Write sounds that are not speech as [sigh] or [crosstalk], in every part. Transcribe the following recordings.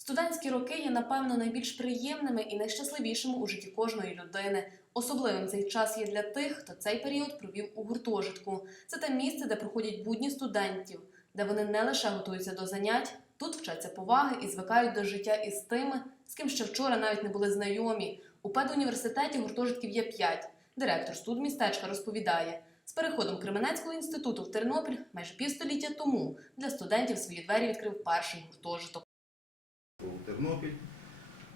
Студентські роки є, напевно, найбільш приємними і найщасливішими у житті кожної людини. Особливим цей час є для тих, хто цей період провів у гуртожитку. Це те місце, де проходять будні студентів, де вони не лише готуються до занять, тут вчаться поваги і звикають до життя із тими, з ким ще вчора навіть не були знайомі. У педуніверситеті гуртожитків є п'ять. Директор студмістечка розповідає, з переходом Кременецького інституту в Тернопіль майже півстоліття тому для студентів свої двері відкрив перший гуртожиток. Тернопіль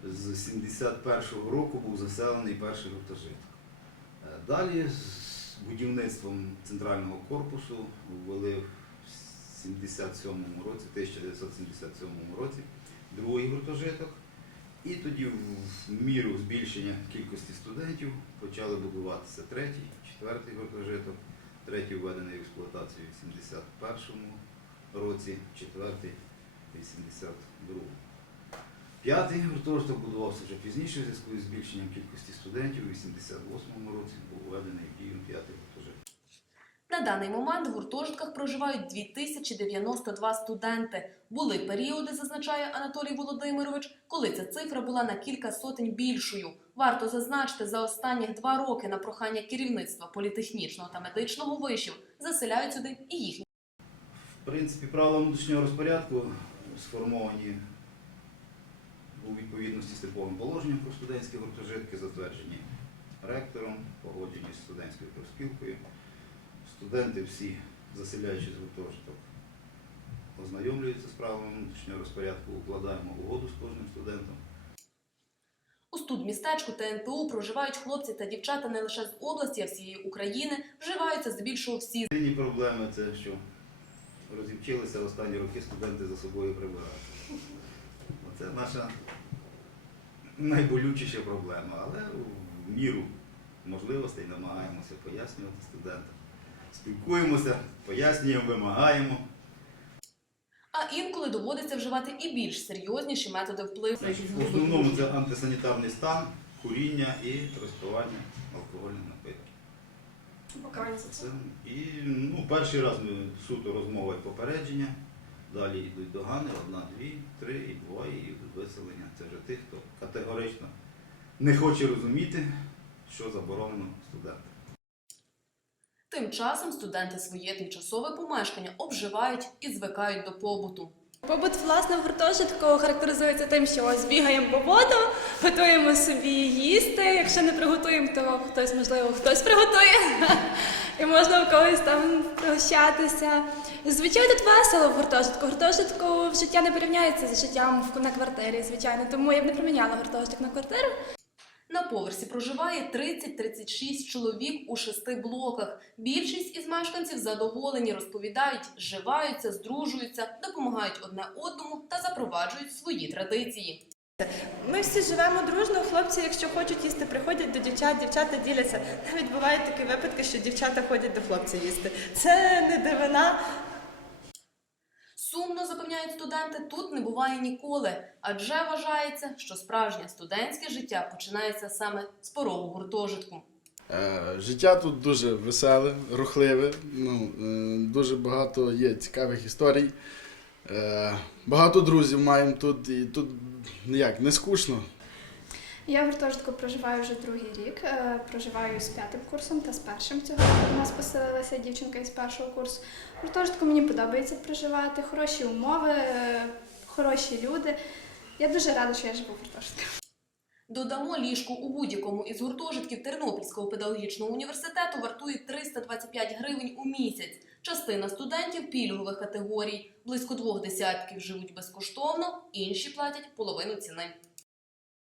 з 71-го року був заселений перший гуртожиток. Е, Далі з будівництвом центрального корпусу ввели в 77-му році, 1977 році другий гуртожиток. І тоді в міру збільшення кількості студентів почали будуватися третій, четвертий гуртожиток, третій введений в експлуатацію в 71-му році, четвертий в 82-му. П'ятий гуртожиток будувався вже пізніше у зв'язку з збільшенням кількості студентів. У 88-му році був введений в дію п'ятий гуртожиток. На даний момент в гуртожитках проживають 2092 студенти. Були періоди, зазначає Анатолій Володимирович, коли ця цифра була на кілька сотень більшою. Варто зазначити, за останніх два роки на прохання керівництва політехнічного та медичного вишів заселяють сюди і їхні. В принципі, правила внутрішнього розпорядку сформовані у відповідності з типовим положенням про студентські гуртожитки, затверджені ректором, погоджені з студентською профспілкою. Студенти всі, заселяючись в гуртожиток, ознайомлюються з правилами внутрішнього розпорядку, укладаємо угоду з кожним студентом. У студмістечку та НПУ проживають хлопці та дівчата не лише з області, а всієї України. Вживаються здебільшого всі. Єдині проблеми це, що розівчилися останні роки студенти за собою прибирати. Це наша найболючіша проблема, але в міру можливостей намагаємося пояснювати студентам. Спілкуємося, пояснюємо, вимагаємо. А інколи доводиться вживати і більш серйозніші методи впливу. В основному це антисанітарний стан, куріння і розпивання алкогольних напитків. Покарання за це. Це і ну, перший раз ми суто розмова і попередження, далі йдуть догани, одна, дві, три, і двоє, і виселення. Це вже тих, хто категорично не хоче розуміти, що заборонено студентам. Тим часом студенти своє тимчасове помешкання обживають і звикають до побуту. Побут власне в гуртожитку характеризується тим, що ось бігаємо по воду, готуємо собі їсти. Якщо не приготуємо, то хтось, можливо, хтось приготує. [laughs] І можна у когось там пригощатися. Звичайно, тут весело в гуртожитку. Гуртожитку в життя не порівняється з життям на квартирі, звичайно. Тому я б не проміняла гуртожиток на квартиру. На поверсі проживає 30-36 чоловік у шести блоках. Більшість із мешканців задоволені, розповідають, зживаються, здружуються, допомагають одне одному та запроваджують свої традиції. Ми всі живемо дружно. Хлопці, якщо хочуть їсти, приходять до дівчат, дівчата діляться. Навіть бувають такі випадки, що дівчата ходять до хлопців їсти. Це не дивина. Сумно запевняють студенти, тут не буває ніколи, адже вважається, що справжнє студентське життя починається саме з порогу гуртожитку. Е, Життя тут дуже веселе, рухливе. Ну, е, дуже багато є цікавих історій. Е, Багато друзів маємо тут, і тут ніяк як, не скучно. Я в гуртожитку проживаю вже другий рік. Е, Проживаю з п'ятим курсом та з першим цього року. У нас поселилася дівчинка із першого курсу. Гуртожитку мені подобається проживати, хороші умови, е, хороші люди. Я дуже рада, що я живу в гуртожитку. Додамо ліжку у будь-якому із гуртожитків Тернопільського педагогічного університету вартує 325 гривень у місяць. Частина студентів пільгових категорій, близько двох десятків живуть безкоштовно, інші платять половину ціни.